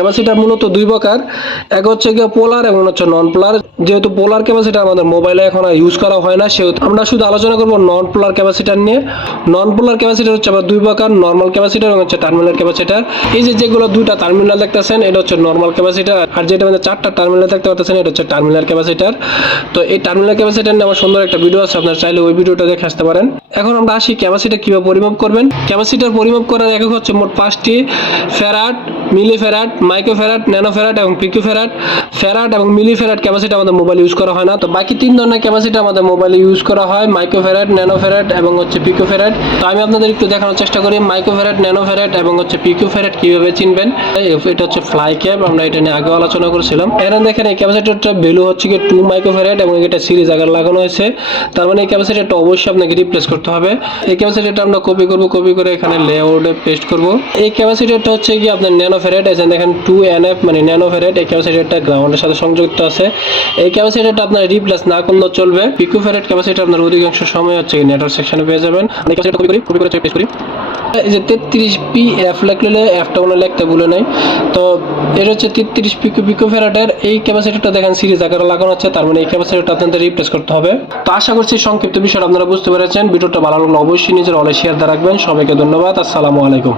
Capacitor মূলত দুই প্রকার, এক হচ্ছে গিয়ে পোলার এবং হচ্ছে নন পোলার। যেহেতু পোলার ক্যাপাসিটার আমাদের মোবাইলে এখন আর ইউজ করা হয় না, সেহেতু আমরা শুধু আলোচনা করব নন পোলার ক্যাপাসিটার নিয়ে। নন পোলার ক্যাপাসিটার হচ্ছে আবার দুই প্রকার, নর্মাল ক্যাপাসিটার এবং হচ্ছে টার্মিনাল ক্যাপাসিটার। এই যে যেগুলো দুইটা টার্মিনাল দেখতেছেন এটা হচ্ছে নর্মাল ক্যাপাসিটার, আর যেটা আমাদের চারটা টার্মিনাল দেখতে পাচ্ছেন এটা হচ্ছে টার্মিনাল ক্যাপাসিটার। তো এই টার্মিনাল ক্যাপাসিটার নিয়ে আমার সুন্দর একটা ভিডিও আছে, আপনারা চাইলে ওই ভিডিওটা দেখে আসতে পারেন। এখন আমরা আসি ক্যাপাসিটার কিভাবে পরিমাপ করবেন। ক্যাপাসিটার পরিমাপ করার একক হচ্ছে মোট 5টি: farad, milli farad, micro farad, nano farad এবং পিকো ফ্যারাড। ফ্যারাড এবং মিলি ফ্যারাড ক্যাপাসিটার আমাদের মোবাইল ইউজ করা হয় না। তো বাকি 3 ধরনের ক্যাপাসিটার আমাদের মোবাইলে ইউজ করা হয়: মাইক্রো ফ্যারাড, ন্যানো ফ্যারাড এবং হচ্ছে পিকো ফ্যারাড। তো আমি আপনাদের একটু দেখানোর চেষ্টা করি মাইক্রো ফ্যারাড, ন্যানো ফ্যারাড এবং হচ্ছে পিকো ফ্যারাড কিভাবে চিনবেন। এটা হচ্ছে ফ্লাই ক্যাপ, আমরা এটা নিয়ে আগে আলোচনা করেছিলাম। এখানে দেখেন এই ক্যাপাসিটারটা ভ্যালু হচ্ছে কি 2 মাইক্রো ফ্যারাড এবং এটা সিরিজ আকারে লাগানো হয়েছে। তার মানে এই ক্যাপাসিটারটা অবশ্যই আপনাকে রিপ্লেস করতে হবে। এই ক্যাপাসিটারটা আমরা কপি করে এখানে লেআউটে পেস্ট করব। এই ক্যাপাসিটারটা হচ্ছে কি আপনার ন্যানো ফ্যারাড, এখানে দেখেন 2NF মানে ন্যানো ফ্যারাড। এই ক্যাপাসিটারটা গ্রাউন্ডের সাথে সংযুক্ত আছে। এই ক্যাপাসিটারটা আপনার রিপ্লেস না করলেও চলবে। পিকো ফ্যারাড ক্যাপাসিটার আপনার অধিকাংশ সময় হচ্ছে নেটওয়ার্ক সেকশনে পেয়ে যাবেন। আমি ক্যাপাসিটার কপি করে পেস্ট করি। এই যে 33PF লিখলে এফটা মনে লিখতে ভুলে নাই। তো এটা হচ্ছে 33 পিকো ফ্যারাডের এই ক্যাপাসিটারটা দেখেন সিরিজ আকারে লাগানো হচ্ছে, তার মানে এই ক্যাপাসিটারটা আপনাদের রিপ্লেস করতে হবে। তো আশা করছি সংক্ষিপ্ত বিষয়টা আপনারা বুঝতে পেরেছেন। ভিডিওটা ভালো লাগলে অবশ্যই নিজের অলে শেয়ার দিয়ে রাখবেন। সবাইকে ধন্যবাদ। আসসালামু আলাইকুম।